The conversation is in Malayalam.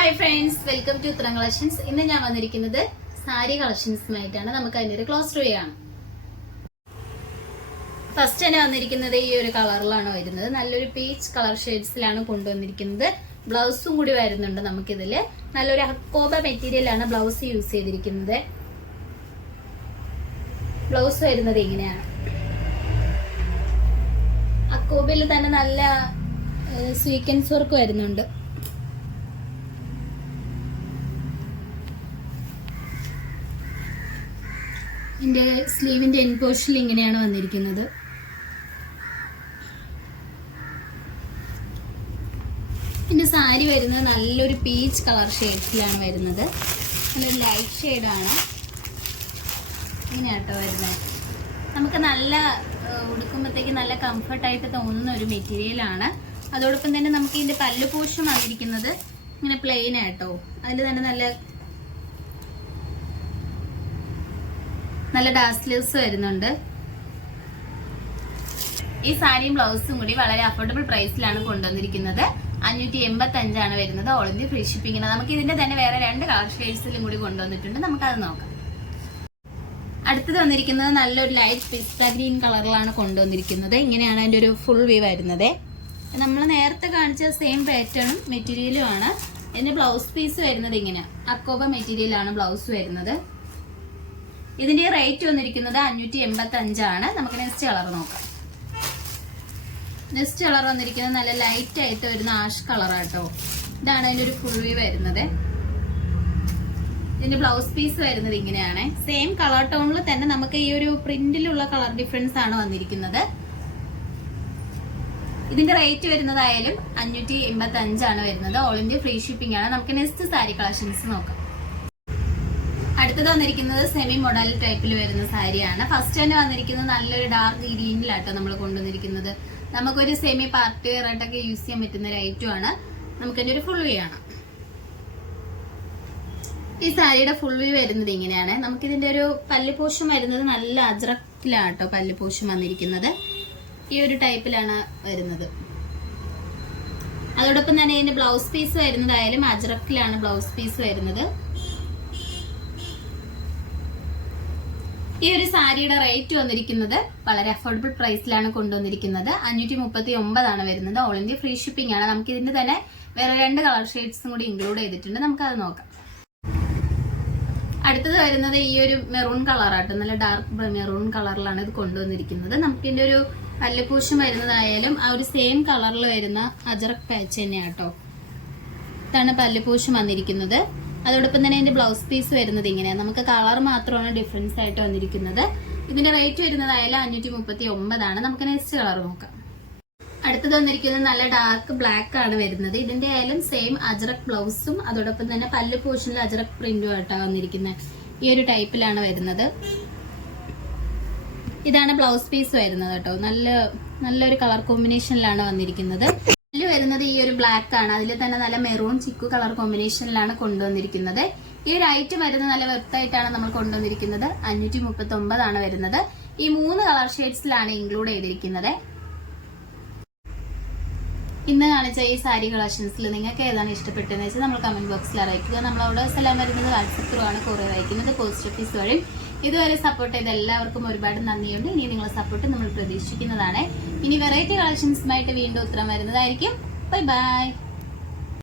ഹായ് ഫ്രണ്ട്സ്, വെൽക്കം ടു ഉത്തരം കളക്ഷൻസ്. ഇന്ന് ഞാൻ വന്നിരിക്കുന്നത് സാരി കളക്ഷൻസുമായിട്ടാണ്. നമുക്ക് അതിന്റെ ഒരു ക്ലോസ് റിവ്യൂ ആണ്. ഫസ്റ്റ് തന്നെ വന്നിരിക്കുന്നത് ഈ ഒരു കളറിലാണ് വരുന്നത്. നല്ലൊരു പീച്ച് കളർ ഷെയ്ഡ്സിലാണ് കൊണ്ടുവന്നിരിക്കുന്നത്. ബ്ലൗസും കൂടി വരുന്നുണ്ട് നമുക്കിതില്. നല്ലൊരു അക്കോബ മെറ്റീരിയലാണ് ബ്ലൗസ് യൂസ് ചെയ്തിരിക്കുന്നത്. ബ്ലൗസ് വരുന്നത് ഇങ്ങനെയാണ്. അക്കോബയിൽ തന്നെ നല്ല സ്വീക്വൻസ് വർക്ക് വരുന്നുണ്ട്. ഇതിന്റെ സ്ലീവിന്റെ എൻ പോർഷനിൽ ഇങ്ങനെയാണ് വന്നിരിക്കുന്നത്. ഇതിന്റെ സാരി വരുന്നത് നല്ലൊരു പീച്ച് കളർ ഷെയ്ഡ്സിലാണ് വരുന്നത്. നല്ലൊരു ലൈറ്റ് ഷെയ്ഡാണ് ഇങ്ങനെയാട്ടോ വരുന്നത്. നമുക്ക് നല്ല ഉടുക്കുമ്പോഴത്തേക്ക് നല്ല കംഫർട്ടായിട്ട് തോന്നുന്ന ഒരു മെറ്റീരിയലാണ്. അതോടൊപ്പം തന്നെ നമുക്ക് ഇതിന്റെ പല്ലു പോർഷൻ വന്നിരിക്കുന്നത് ഇങ്ങനെ പ്ലെയിൻ ആട്ടോ. അതിൽ തന്നെ നല്ല ഡാസ്ലിവ്സ് വരുന്നുണ്ട്. ഈ സാരിയും ബ്ലൗസും കൂടി വളരെ അഫോർഡബിൾ പ്രൈസിലാണ് കൊണ്ടുവന്നിരിക്കുന്നത്. 585 ആണ് വരുന്നത്. All India free shipping. നമുക്ക് ഇതിന്റെ തന്നെ വേറെ 2 കളർ ഷെയ്ഡ്സിലും കൂടി കൊണ്ടുവന്നിട്ടുണ്ട്. നമുക്കത് നോക്കാം. അടുത്തത് വന്നിരിക്കുന്നത് നല്ലൊരു ലൈറ്റ് പിസ്ത ഗ്രീൻ കളറിലാണ് കൊണ്ടുവന്നിരിക്കുന്നത്. ഇങ്ങനെയാണ് അതിന്റെ ഒരു ഫുൾ വ്യൂ വരുന്നത്. നമ്മൾ നേരത്തെ കാണിച്ച സെയിം പാറ്റേണും മെറ്റീരിയലും ആണ്. ഇതിന്റെ ബ്ലൗസ് പീസ് വരുന്നത് ഇങ്ങനെ അക്കോബ മെറ്റീരിയലാണ് ബ്ലൗസ് വരുന്നത്. ഇതിന്റെ റേറ്റ് വന്നിരിക്കുന്നത് 585 ആണ്. നമുക്ക് നെക്സ്റ്റ് കളർ നോക്കാം. നെക്സ്റ്റ് കളർ വന്നിരിക്കുന്നത് നല്ല ലൈറ്റ് ആയിട്ട് വരുന്ന ആഷ് കളറാട്ടോ. ഇതാണ് അതിന്റെ ഒരു ഫുൾ വ്യൂ വരുന്നത്. ഇതിന്റെ ബ്ലൗസ് പീസ് വരുന്നത് ഇങ്ങനെയാണ്. സെയിം കളർ ടോണിൽ തന്നെ നമുക്ക് ഈ ഒരു പ്രിന്റിലുള്ള കളർ ഡിഫറൻസ് ആണ് വന്നിരിക്കുന്നത്. ഇതിന്റെ റേറ്റ് വരുന്നതായാലും 585 ആണ് വരുന്നത്. ഓൾ ഇന്ത്യ ഫ്രീ ഷിപ്പിംഗ് ആണ്. നമുക്ക് നെക്സ്റ്റ് സാരി കളക്ഷൻസ് നോക്കാം. അടുത്തത് വന്നിരിക്കുന്നത് സെമി മോഡൽ ടൈപ്പിൽ വരുന്ന സാരിയാണ്. ഫസ്റ്റ് തന്നെ വന്നിരിക്കുന്നത് നല്ലൊരു ഡാർക്ക് ഗ്രീനിലാട്ടോ നമ്മൾ കൊണ്ടുവന്നിരിക്കുന്നത്. നമുക്കൊരു സെമി പാർട്ടി വെയർ ആയിട്ടൊക്കെ യൂസ് ചെയ്യാൻ പറ്റുന്ന ഒരു ഐറ്റം ആണ്. നമുക്കതിന്റെ ഒരു ഫുൾ വ്യൂ ആണ്. ഈ സാരിയുടെ ഫുൾ വ്യൂ വരുന്നത് ഇങ്ങനെയാണ്. നമുക്കിതിന്റെ ഒരു പല്ല് പോഷൻ വരുന്നത് നല്ല അജ്രക്കിലാട്ടോ പല്ല് പോഷൻ വന്നിരിക്കുന്നത്. ഈ ഒരു ടൈപ്പിലാണ് വരുന്നത്. അതോടൊപ്പം തന്നെ ഇതിന്റെ ബ്ലൗസ് പീസ് വരുന്നതായാലും അജ്രക്കിലാണ് ബ്ലൗസ് പീസ് വരുന്നത്. ഈ ഒരു സാരിയുടെ റേറ്റ് വന്നിരിക്കുന്നത് വളരെ അഫോർഡബിൾ പ്രൈസിലാണ് കൊണ്ടുവന്നിരിക്കുന്നത്. 539 ആണ് വരുന്നത്. ഓൾ ഇന്ത്യ ഫ്രീ ഷിപ്പിംഗ് ആണ്. നമുക്ക് ഇതിന്റെ തന്നെ വേറെ 2 കളർ ഷെയ്ഡ്സും കൂടി ഇൻക്ലൂഡ് ചെയ്തിട്ടുണ്ട്. നമുക്ക് അത് നോക്കാം. അടുത്തത് വരുന്നത് ഈ ഒരു മെറൂൺ കളറാട്ടോ. നല്ല ഡാർക്ക് മെറൂൺ കളറിലാണ് ഇത് കൊണ്ടുവന്നിരിക്കുന്നത്. നമുക്ക് ഇതിന്റെ ഒരു പല്ലുപൂശം വരുന്നതായാലും ആ ഒരു സെയിം കളറിൽ വരുന്ന അജറക് പാച്ച് തന്നെയാട്ടോ. ഇതാണ് പല്ലുപൂശം വന്നിരിക്കുന്നത്. അതോടൊപ്പം തന്നെ ഇതിന്റെ ബ്ലൗസ് പീസ് വരുന്നത് ഇങ്ങനെയാണ്. നമുക്ക് കളർ മാത്രമാണ് ഡിഫറൻസ് ആയിട്ട് വന്നിരിക്കുന്നത്. ഇതിന്റെ റേറ്റ് വരുന്നതായാലും 539 ആണ്. നമുക്ക് നെക്സ്റ്റ് കളർ നോക്കാം. അടുത്തത് വന്നിരിക്കുന്നത് നല്ല ഡാർക്ക് ബ്ലാക്ക് ആണ് വരുന്നത്. ഇതിന്റെ ആയാലും സെയിം അജറക് ബ്ലൗസും അതോടൊപ്പം തന്നെ പല്ല് പോർഷനിൽ അജറക് പ്രിന്റും ആയിട്ടാണ് വന്നിരിക്കുന്നത്. ഈ ഒരു ടൈപ്പിലാണ് വരുന്നത്. ഇതാണ് ബ്ലൗസ് പീസ് വരുന്നത് കേട്ടോ. നല്ലൊരു കളർ കോമ്പിനേഷനിലാണ് വന്നിരിക്കുന്നത്. പല്ല് വരുന്നത് ഈ ഒരു ബ്ലാക്ക് ആണ്. അതിൽ തന്നെ നല്ല മെറൂൺ ചിക്കു കളർ കോമ്പിനേഷനിലാണ് കൊണ്ടുവന്നിരിക്കുന്നത്. ഈ ഒരു ഐറ്റം വരുന്നത് നല്ല വെർത്തായിട്ടാണ് നമ്മൾ കൊണ്ടുവന്നിരിക്കുന്നത്. 539 ആണ് വരുന്നത്. ഈ 3 കളർ ഷെയ്ഡ്സിലാണ് ഇൻക്ലൂഡ് ചെയ്തിരിക്കുന്നത്. ഇന്ന് കാണിച്ച ഈ സാരി കളക്ഷൻസിൽ നിങ്ങൾക്ക് ഏതാണ് ഇഷ്ടപ്പെട്ടതെന്ന് വെച്ചാൽ നമ്മൾ കമന്റ് ബോക്സിൽ അറിയിക്കുക. നമ്മളവിടെ എല്ലാം വരുന്നത് വാട്സപ്പ് ത്രൂ ആണ് കൊറിയർ അയക്കുന്നത്, പോസ്റ്റ് ഓഫീസ് വഴി. ഇതുവരെ സപ്പോർട്ട് ചെയ്ത എല്ലാവർക്കും ഒരുപാട് നന്ദിയുണ്ട്. ഇനി നിങ്ങളെ സപ്പോർട്ട് നമ്മൾ പ്രതീക്ഷിക്കുന്നതാണ്. ഇനി വെറൈറ്റി കളക്ഷൻസുമായിട്ട് വീണ്ടും ഉത്തരം വരുന്നതായിരിക്കും. Bye bye.